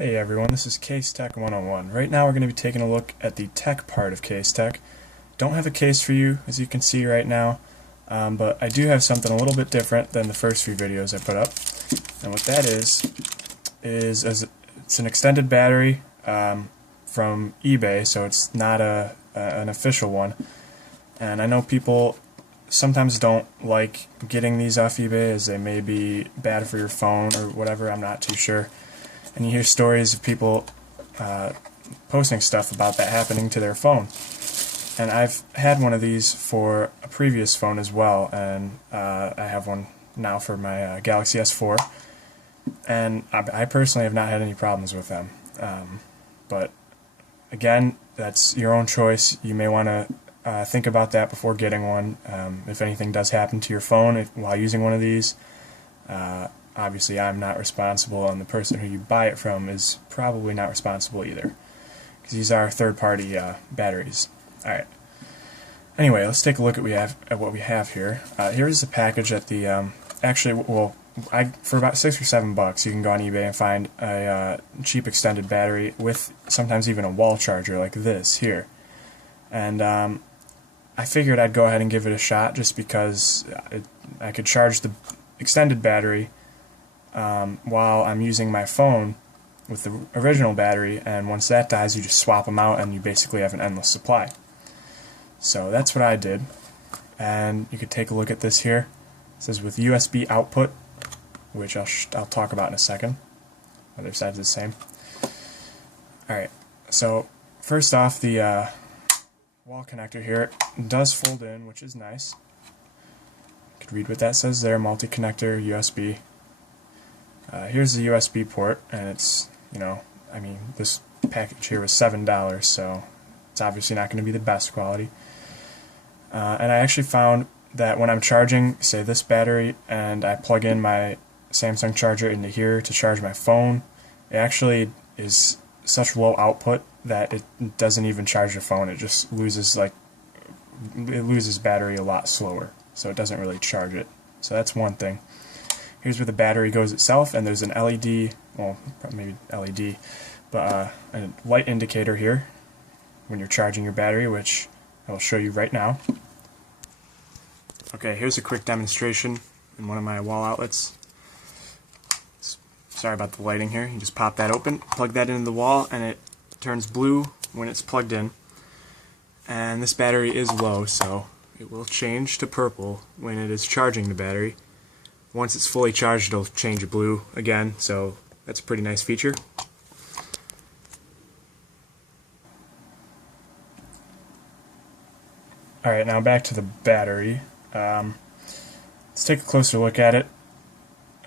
Hey everyone, this is Case Tech 101. Right now we're going to be taking a look at the tech part of Case Tech. Don't have a case for you, as you can see right now, but I do have something a little bit different than the first few videos I put up. And what that is it's an extended battery from eBay, so it's not an official one. And I know people sometimes don't like getting these off eBay as they may be bad for your phone or whatever, I'm not too sure. And you hear stories of people posting stuff about that happening to their phone. And I've had one of these for a previous phone as well, and I have one now for my Galaxy S4. And I personally have not had any problems with them. But again, that's your own choice. You may want to think about that before getting one. If anything does happen to your phone while using one of these, obviously I'm not responsible, and the person who you buy it from is probably not responsible either, because these are third-party batteries. Alright, anyway, let's take a look at what we have here. Here's the package at the, for about $6 or $7 you can go on eBay and find a cheap extended battery with sometimes even a wall charger like this here. And I figured I'd go ahead and give it a shot just because I could charge the extended battery while I'm using my phone with the original battery, and once that dies you just swap them out and you basically have an endless supply. So that's what I did, and you could take a look at this here. It says with USB output, which I'll talk about in a second. Other side's the same. Alright, so first off, the wall connector here does fold in, which is nice. You could read what that says there, multi-connector, USB. Here's the USB port, and it's, this package here was $7, so it's obviously not going to be the best quality. And I actually found that when I'm charging, say, this battery, and I plug in my Samsung charger into here to charge my phone, it actually is such low output that it doesn't even charge your phone. It just loses battery a lot slower, so it doesn't really charge it. So that's one thing. Here's where the battery goes itself, and there's an LED, well, maybe LED, but a light indicator here when you're charging your battery, which I will show you right now. Okay, here's a quick demonstration in one of my wall outlets. Sorry about the lighting here. You just pop that open, plug that into the wall, and it turns blue when it's plugged in. And this battery is low, so it will change to purple when it is charging the battery. Once it's fully charged, it'll change to blue again, so that's a pretty nice feature. Alright, now back to the battery. Let's take a closer look at it.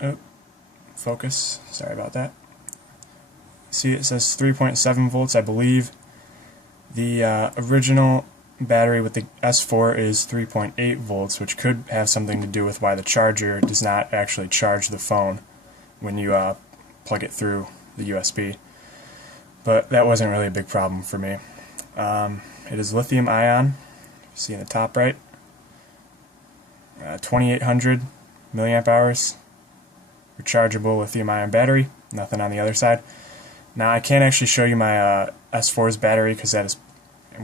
Oh, focus. Sorry about that. See, it says 3.7 volts. I believe the original battery with the S4 is 3.8 volts, which could have something to do with why the charger does not actually charge the phone when you plug it through the USB. But that wasn't really a big problem for me. It is lithium ion. See in the top right, 2800 milliamp hours, rechargeable lithium ion battery. Nothing on the other side. Now I can't actually show you my S4's battery because that is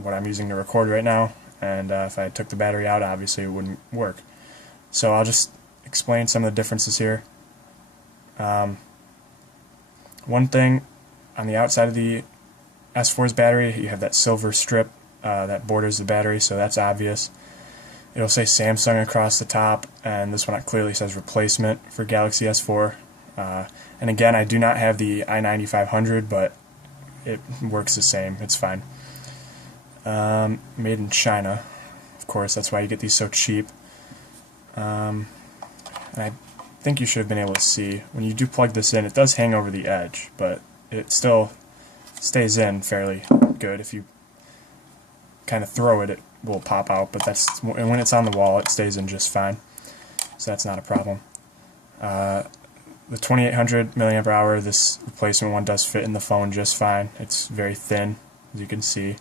what I'm using to record right now, and if I took the battery out, obviously it wouldn't work. So I'll just explain some of the differences here. One thing, on the outside of the S4's battery, you have that silver strip that borders the battery, so that's obvious. It'll say Samsung across the top, and this one clearly says replacement for Galaxy S4. And again, I do not have the i9500, but it works the same. It's fine. Made in China, of course, that's why you get these so cheap. And I think you should have been able to see, when you do plug this in, it does hang over the edge, but it still stays in fairly good. If you kind of throw it, it will pop out, but when it's on the wall, it stays in just fine, so that's not a problem. The 2800 milliamp hour, this replacement one does fit in the phone just fine. It's very thin, as you can see.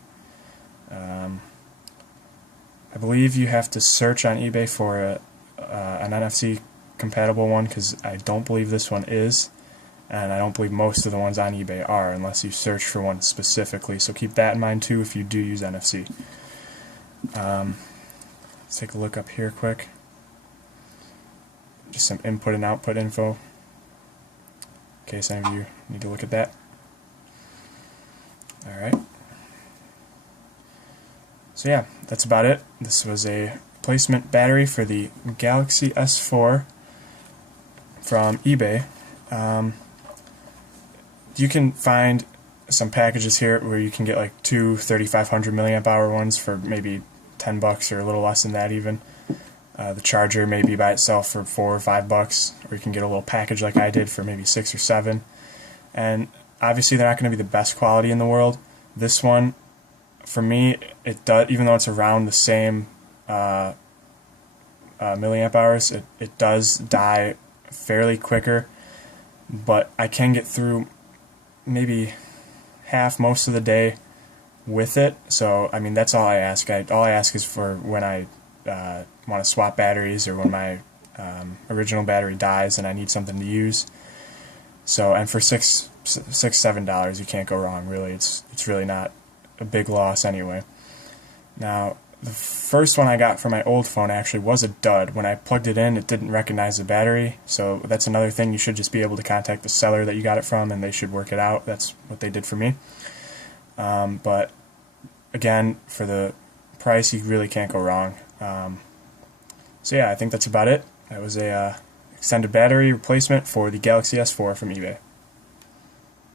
I believe you have to search on eBay for an NFC compatible one, because I don't believe this one is. and I don't believe most of the ones on eBay are, unless you search for one specifically. So keep that in mind too if you do use NFC. Let's take a look up here quick. Just some input and output info, in case any of you need to look at that. Alright. So yeah, that's about it. This was a replacement battery for the Galaxy S4 from eBay. You can find some packages here where you can get like two 3500 milliamp hour ones for maybe $10 or a little less than that even. The charger may be by itself for $4 or $5, or you can get a little package like I did for maybe $6 or $7. And obviously they're not going to be the best quality in the world. This one, for me, it does, even though it's around the same milliamp hours, it does die fairly quicker, but I can get through maybe most of the day with it. So I mean, that's all I ask. All I ask is for when I want to swap batteries, or when my original battery dies and I need something to use. So, and for $7, you can't go wrong. Really, it's really not a big loss anyway. Now, the first one I got for my old phone actually was a dud. When I plugged it in, it didn't recognize the battery. So that's another thing. You should just be able to contact the seller that you got it from, and they should work it out. That's what they did for me. But again, for the price, you really can't go wrong. So yeah, I think that's about it. That was a extended battery replacement for the Galaxy S4 from eBay.